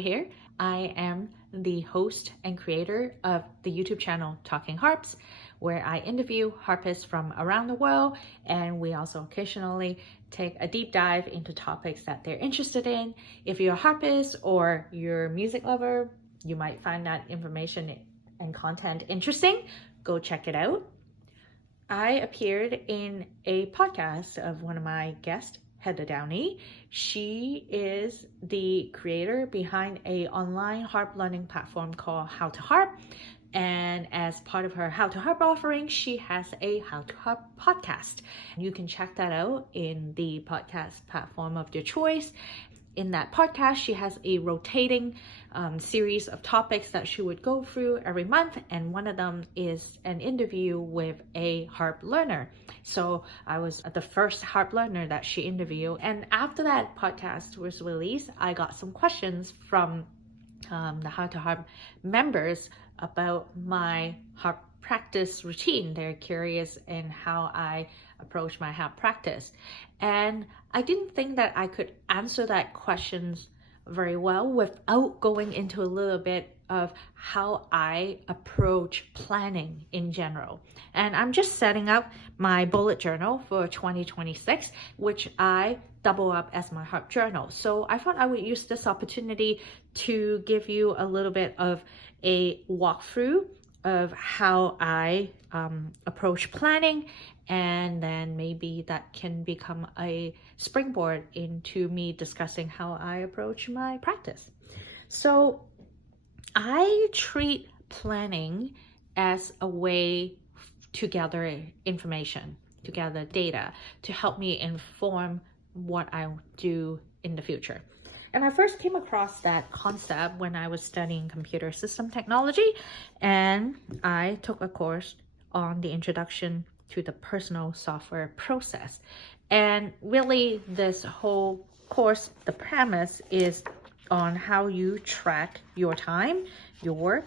Downie here. I am the host and creator of the YouTube channel Talking Harps, where I interview harpists from around the world, and we also occasionally take a deep dive into topics that they're interested in. If you're a harpist or you're a music lover, you might find that information and content interesting. Go check it out. I appeared in a podcast of one of my guests, Heather Downie. She is the creator behind an online harp learning platform called How to Harp. And as part of her How to Harp offering, she has a How to Harp podcast. You can check that out in the podcast platform of your choice. In that podcast, she has a rotating series of topics that she would go through every month, and one of them is an interview with a harp learner. So I was the first harp learner that she interviewed, and after that podcast was released, I got some questions from the How to Harp members about my harp practice routine. They're curious in how I approach my harp practice, and I didn't think that I could answer that questions very well without going into a little bit of how I approach planning in general. And I'm just setting up my bullet journal for 2026, which I double up as my harp journal. So I thought I would use this opportunity to give you a little bit of a walkthrough of how I approach planning, and then maybe that can become a springboard into me discussing how I approach my practice. So I treat planning as a way to gather information, to gather data, to help me inform what I do in the future. And I first came across that concept when I was studying computer system technology, and I took a course on the introduction to the personal software process. And really this whole course, the premise is on how you track your time, your work,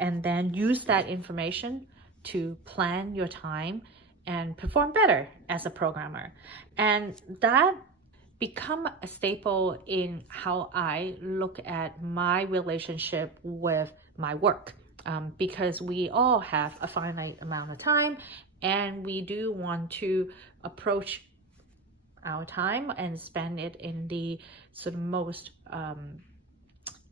and then use that information to plan your time and perform better as a programmer. And that become a staple in how I look at my relationship with my work, because we all have a finite amount of time, and we do want to approach our time and spend it in the sort of most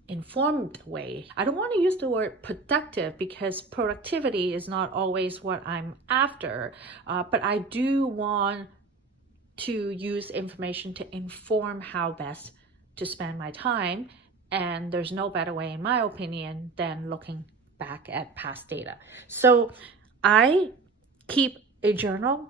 informed way. I don't want to use the word productive because productivity is not always what I'm after, but I do want to use information to inform how best to spend my time. And there's no better way, in my opinion, than looking back at past data. So I keep a journal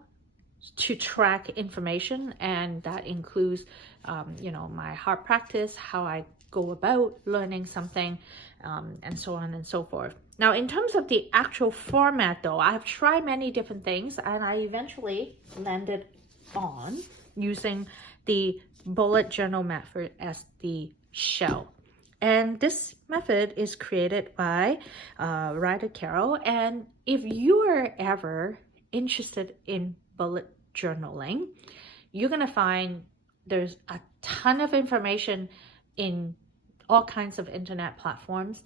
to track information, and that includes my harp practice, how I go about learning something, and so on and so forth. Now, in terms of the actual format though, I've tried many different things, and I eventually landed on using the bullet journal method as the shell. And this method is created by Ryder Carroll. And if you are ever interested in bullet journaling, you're gonna find there's a ton of information in all kinds of internet platforms,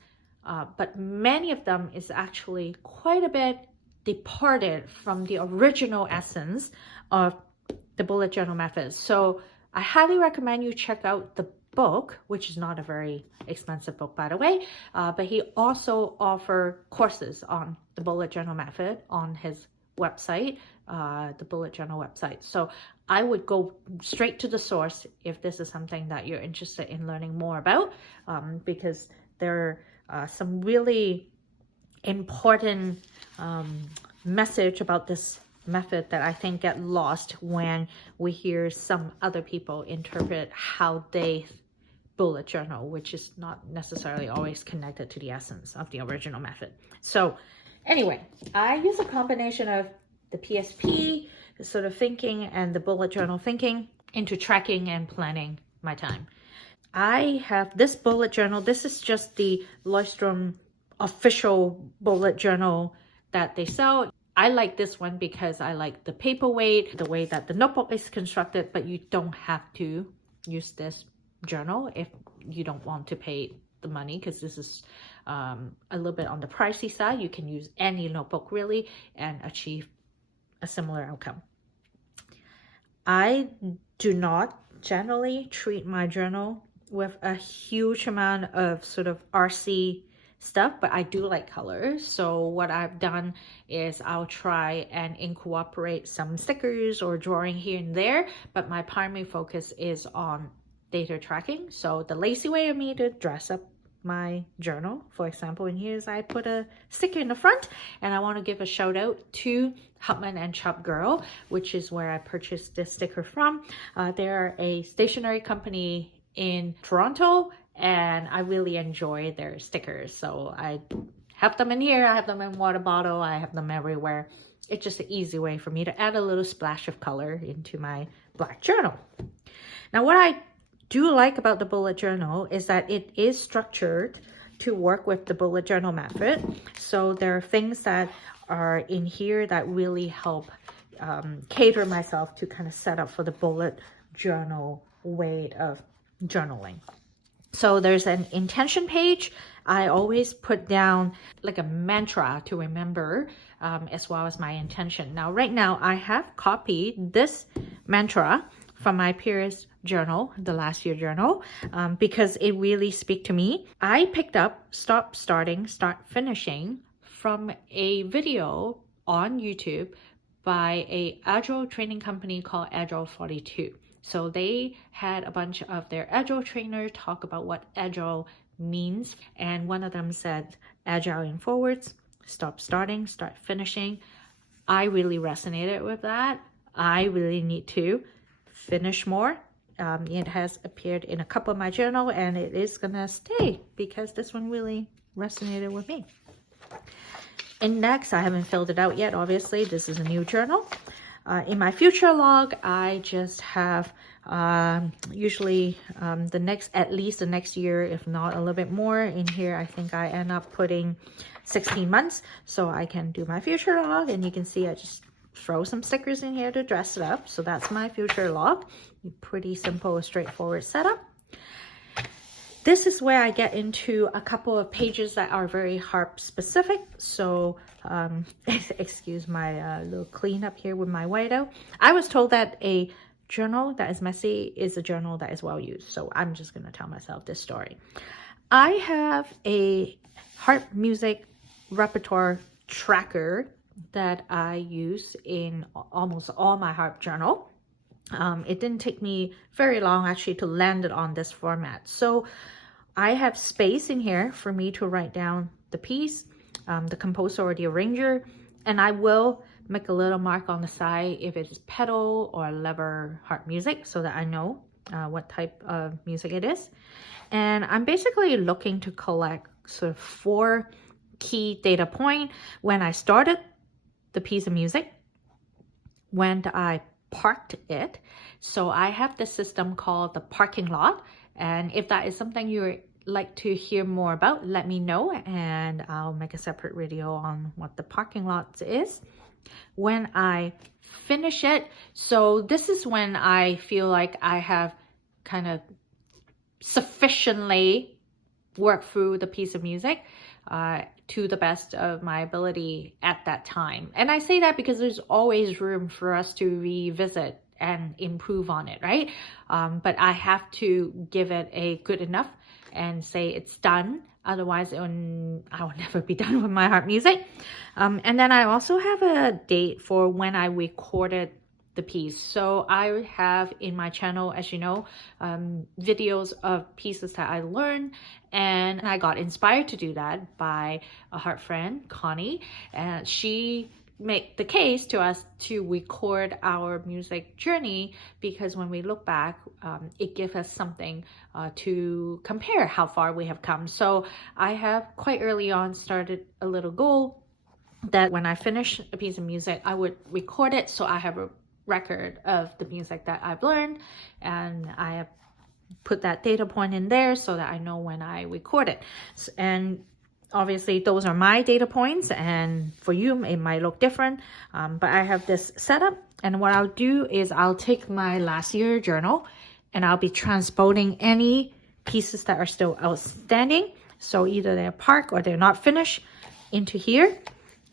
but many of them is actually quite a bit departed from the original essence of the bullet journal method. So I highly recommend you check out the book, which is not a very expensive book, by the way, but he also offers courses on the bullet journal method on his website, the bullet journal website. So I would go straight to the source if this is something that you're interested in learning more about, because there are some really important message about this method that I think get lost when we hear some other people interpret how they bullet journal, which is not necessarily always connected to the essence of the original method. So anyway, I use a combination of the PSP, the sort of thinking, and the bullet journal thinking into tracking and planning my time. I have this bullet journal. This is just the Leuchtturm official bullet journal that they sell. I like this one because I like the paperweight, the way that the notebook is constructed, but you don't have to use this journal if you don't want to pay the money, because this is a little bit on the pricey side. You can use any notebook really and achieve a similar outcome. I do not generally treat my journal with a huge amount of sort of RC stuff, but I do like colors. So what I've done is I'll try and incorporate some stickers or drawing here and there, but my primary focus is on data tracking. So the lazy way of me to dress up my journal, for example, in here is I put a sticker in the front, and I want to give a shout out to Hutman and Chop Girl, which is where I purchased this sticker from. They're a stationery company in Toronto, and I really enjoy their stickers. So I have them in here, I have them in water bottle, I have them everywhere. It's just an easy way for me to add a little splash of color into my black journal. Now, what I do like about the bullet journal is that it is structured to work with the bullet journal method. So there are things that are in here that really help cater myself to kind of set up for the bullet journal way of journaling. So there's an intention page. I always put down like a mantra to remember, as well as my intention. Now, right now, I have copied this mantra from my previous journal, the last year journal, because it really speaks to me. I picked up Stop Starting, Start Finishing from a video on YouTube by a agile training company called Agile 42. So they had a bunch of their agile trainers talk about what agile means, and one of them said agile in forwards, stop starting, start finishing. I really resonated with that. I really need to finish more. It has appeared in a couple of my journal, and it is gonna stay because this one really resonated with me. Index, I haven't filled it out yet. Obviously, this is a new journal. In my future log, I just have usually at least the next year, if not a little bit more. In here, I think I end up putting 16 months, so I can do my future log, and you can see I just throw some stickers in here to dress it up. So that's my future log. Pretty simple, straightforward setup. This is where I get into a couple of pages that are very harp specific. So excuse my little cleanup here with my whiteout. I was told that a journal that is messy is a journal that is well used. So I'm just going to tell myself this story. I have a harp music repertoire tracker that I use in almost all my harp journal. It didn't take me very long actually to land it on this format. So I have space in here for me to write down the piece, the composer or the arranger, and I will make a little mark on the side if it is pedal or lever harp music so that I know what type of music it is. And I'm basically looking to collect sort of 4 key data points: when I started the piece of music, when I parked it. So I have this system called the parking lot, and if that is something you like to hear more about, let me know and I'll make a separate video on what the parking lot is. When I finish it, so this is when I feel like I have kind of sufficiently worked through the piece of music to the best of my ability at that time. And I say that because there's always room for us to revisit and improve on it, right? But I have to give it a good enough and say it's done. Otherwise, I will never be done with my harp music. And then I also have a date for when I recorded the piece. So I have in my channel, as you know, videos of pieces that I learned, and I got inspired to do that by a harp friend, Connie, and she made the case to us to record our music journey, because when we look back, it gives us something to compare how far we have come. So I have quite early on started a little goal that when I finish a piece of music, I would record it so I have a record of the music that I've learned, and I have put that data point in there so that I know when I record it. And obviously those are my data points, and for you it might look different, but I have this setup. And what I'll do is I'll take my last year journal and I'll be transposing any pieces that are still outstanding. So either they're parked or they're not finished into here.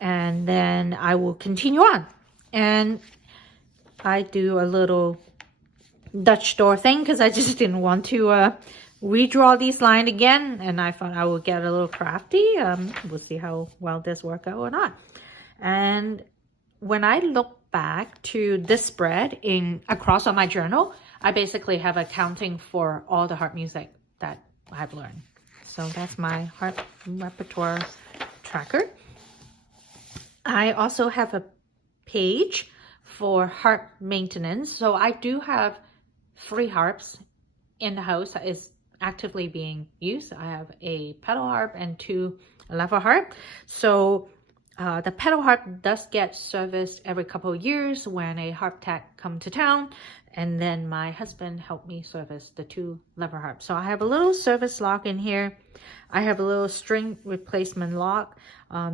And then I will continue on. And I do a little Dutch door thing because I just didn't want to redraw these lines again. And I thought I would get a little crafty. We'll see how well this works out or not. And when I look back to this spread across on my journal, I basically have accounting for all the harp music that I've learned. So that's my harp repertoire tracker. I also have a page for harp maintenance. So I do have 3 harps in the house that is actively being used. I have a pedal harp and 2 lever harp. So the pedal harp does get serviced every couple of years when a harp tech come to town. And then my husband helped me service the 2 lever harps. So I have a little service lock in here. I have a little string replacement lock.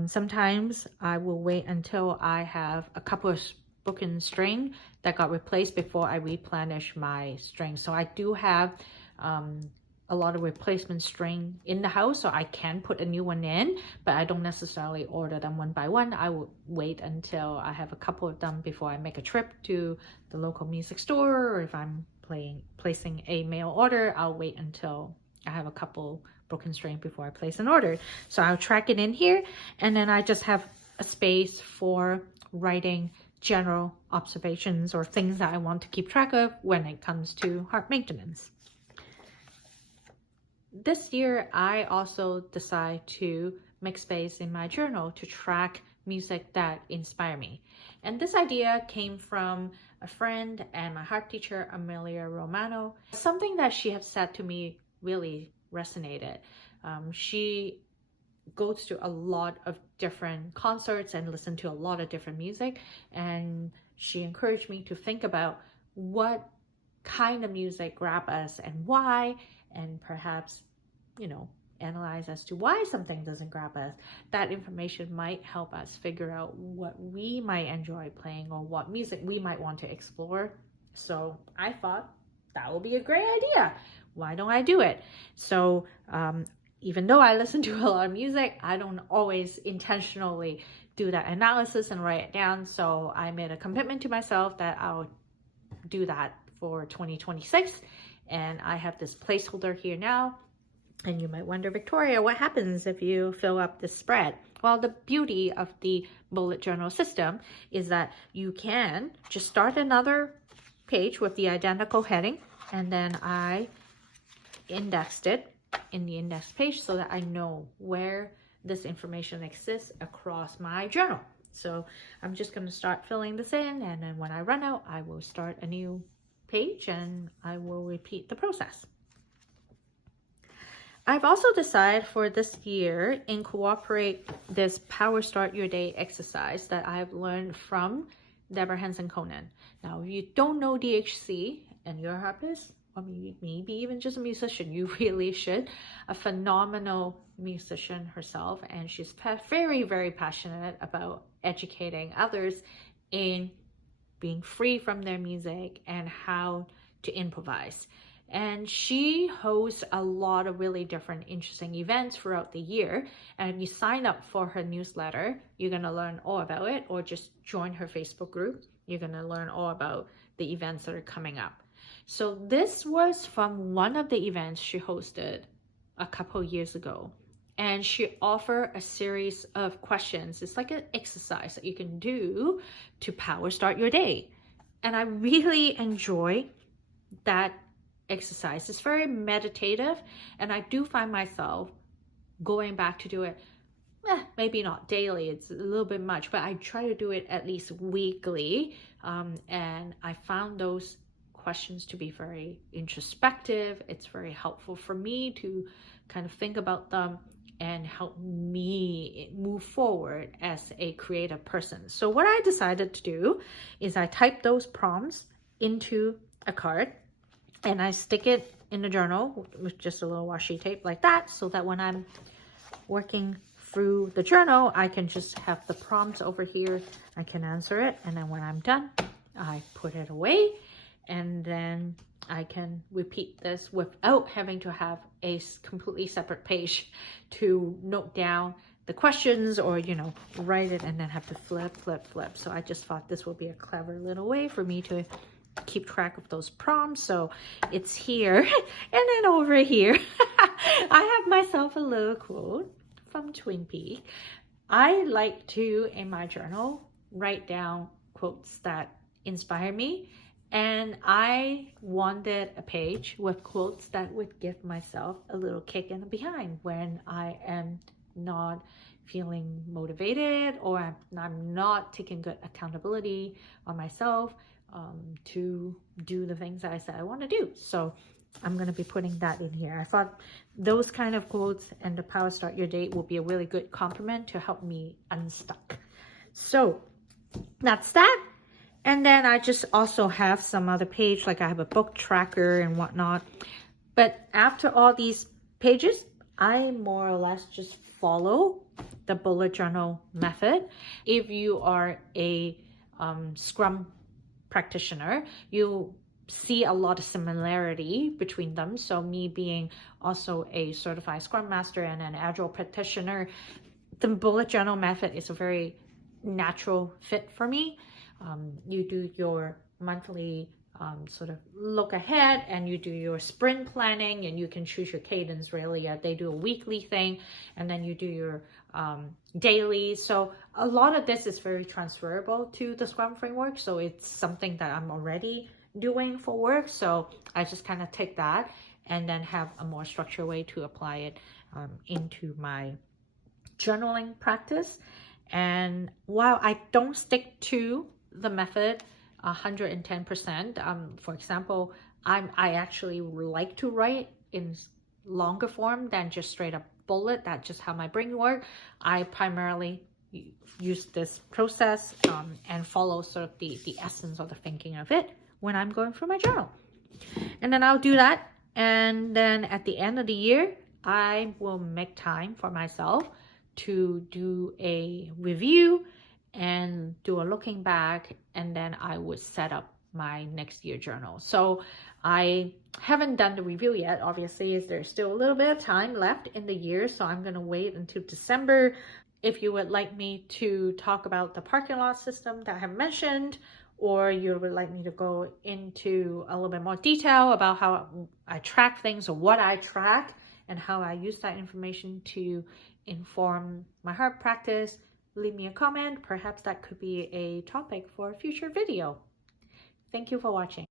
Sometimes I will wait until I have a couple of broken string that got replaced before I replenish my string. So I do have a lot of replacement string in the house, so I can put a new one in, but I don't necessarily order them one by one. I will wait until I have a couple of them before I make a trip to the local music store, or if I'm placing a mail order, I'll wait until I have a couple broken string before I place an order. So I'll track it in here, and then I just have a space for writing general observations or things that I want to keep track of when it comes to harp maintenance. This year, I also decide to make space in my journal to track music that inspire me. And this idea came from a friend and my harp teacher, Amelia Romano. Something that she had said to me really resonated. She goes to a lot of different concerts and listen to a lot of different music. And she encouraged me to think about what kind of music grab us and why, and perhaps, analyze as to why something doesn't grab us. That information might help us figure out what we might enjoy playing or what music we might want to explore. So I thought that would be a great idea. Why don't I do it? So even though I listen to a lot of music, I don't always intentionally do that analysis and write it down. So I made a commitment to myself that I'll do that for 2026. And I have this placeholder here now. And you might wonder, Victoria, what happens if you fill up this spread? Well, the beauty of the bullet journal system is that you can just start another page with the identical heading, and then I indexed it in the index page so that I know where this information exists across my journal. So I'm just going to start filling this in, and then when I run out, I will start a new page and I will repeat the process. I've also decided for this year incorporate this Power Start Your Day exercise that I've learned from Deborah Henson Conan. Now, if you don't know DHC and you're a harpist, or maybe even just a musician, you really should. A phenomenal musician herself, and she's very, very passionate about educating others in being free from their music and how to improvise. And she hosts a lot of really different interesting events throughout the year. And if you sign up for her newsletter, you're going to learn all about it, or just join her Facebook group. You're going to learn all about the events that are coming up. So this was from one of the events she hosted a couple years ago. And she offered a series of questions. It's like an exercise that you can do to power start your day. And I really enjoy that exercise. It's very meditative, and I do find myself going back to do it, maybe not daily, it's a little bit much, but I try to do it at least weekly. And I found those questions to be very introspective. It's very helpful for me to kind of think about them and help me move forward as a creative person. So what I decided to do is I typed those prompts into a card, and I stick it in the journal with just a little washi tape like that, so that when I'm working through the journal, I can just have the prompts over here. I can answer it, and then when I'm done, I put it away. and then I can repeat this without having to have a completely separate page to note down the questions, or, you know, write it and then have to flip. So I just thought this would be a clever little way for me to keep track of those prompts. So it's here, and then over here, I have myself a little quote from Twin Peaks. I like to, in my journal, write down quotes that inspire me, and I wanted a page with quotes that would give myself a little kick in the behind when I am not feeling motivated, or I'm not taking good accountability on myself to do the things that I said I want to do. So I'm going to be putting that in here. I thought those kind of quotes and the Power Start Your Day will be a really good complement to help me unstuck. So that's that. And then I just also have some other page, like I have a book tracker and whatnot. But after all these pages, I more or less just follow the bullet journal method. If you are a Scrum practitioner, you see a lot of similarity between them. So me being also a certified Scrum Master and an Agile practitioner, the bullet journal method is a very natural fit for me. You do your monthly sort of look ahead, and you do your sprint planning, and you can choose your cadence really. They do a weekly thing, and then you do your daily. So a lot of this is very transferable to the Scrum framework. So it's something that I'm already doing for work. So I just kind of take that and then have a more structured way to apply it into my journaling practice. And while I don't stick to the method 110%, for example, I actually like to write in longer form than just straight up bullet. That's just how my brain works. I primarily use this process and follow sort of the essence of the thinking of it when I'm going through my journal. And then I'll do that. And then at the end of the year, I will make time for myself to do a review and do a looking back, and then I would set up my next year journal. So I haven't done the review yet. Obviously, there's still a little bit of time left in the year, so I'm going to wait until December. If you would like me to talk about the parking lot system that I have mentioned, or you would like me to go into a little bit more detail about how I track things, or what I track and how I use that information to inform my harp practice, leave me a comment. Perhaps that could be a topic for a future video. Thank you for watching.